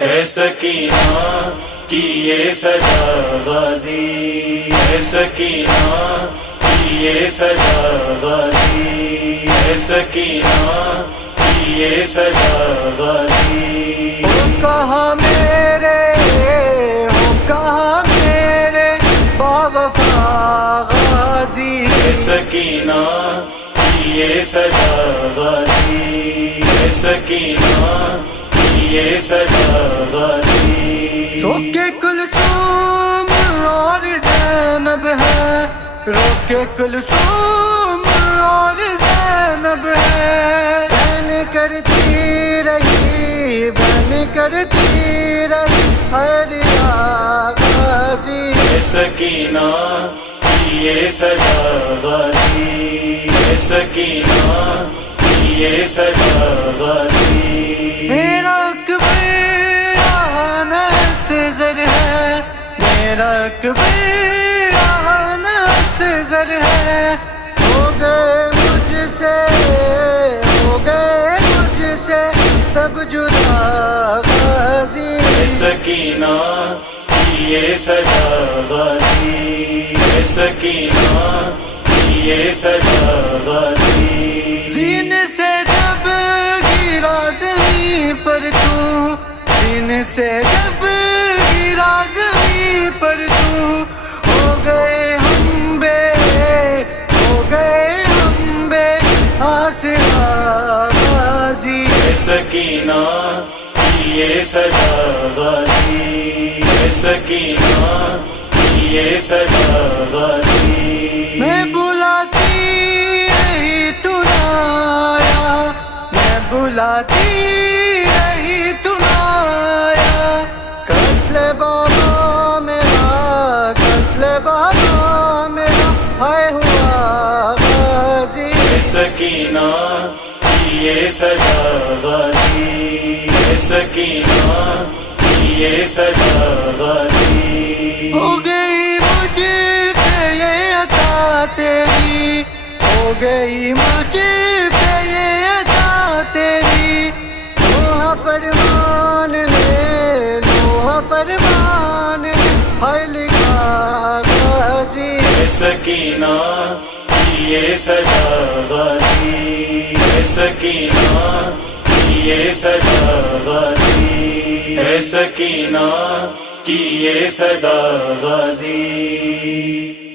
ہے سکینہ کی یہ سجا غازی، ہے سکینہ کی یہ سجا غازی، ہے سکینہ کی یہ سجا غازی۔ ہو کہاں میرے، ہو کہاں میرے باوفا غازی، ہے سکینہ کی یہ سجا غازی، ہے سکینہ کی یہ سجا غازی۔ روکے کلثوم اور زینب ہے، روکے کلثوم اور زینب ہے، بہن کرتی رہی، بہن کرتی رہی ہر غازی۔ ہے سکینہ کی یہ سجا غازی، ہے سکینہ کی یہ سجا غازی۔ میرا اکبر آہن اصغر ہے، میرا اکبر آہن اصغر ہے، ہو گئے مجھ سے، ہو گئے مجھ سے سب جدا غازی۔ ہے سکینہ کی یہ سجا غازی، ہے سکینہ کی یہ سجا غازی۔ سینے سے جب گرا زمین پر تو، سینے سے جب گرا زمین پر تو، ہو گئے ہم بے، ہو گئے ہم بے آسرا غازی۔ ہے سکینہ کی یہ سجا غازی، ہے سکینہ کی یہ سجا غازی۔ میں بلاتی رہی تو نہ آیا، میں بلاتی رہی تو نہ آیا، قتل بابا میرا، قتل بابا میرا ہائے ہوا غازی۔ ہے سکینہ کی یہ سجا غازی، ہے سکینہ کی یہ سجا غازی۔ ہو گئی مجھ پہ یہ عطا تیری، ہو گئی مجھ پہ یہ عطا تیری، نوح فرمان نے، نوح فرمان نے ہائے لکھا غازی۔ ہے سکینہ کی یہ سجا غازی، ہے سکینہ کی یہ سجا غازی، ہے سکینہ کی یہ سجا غازی۔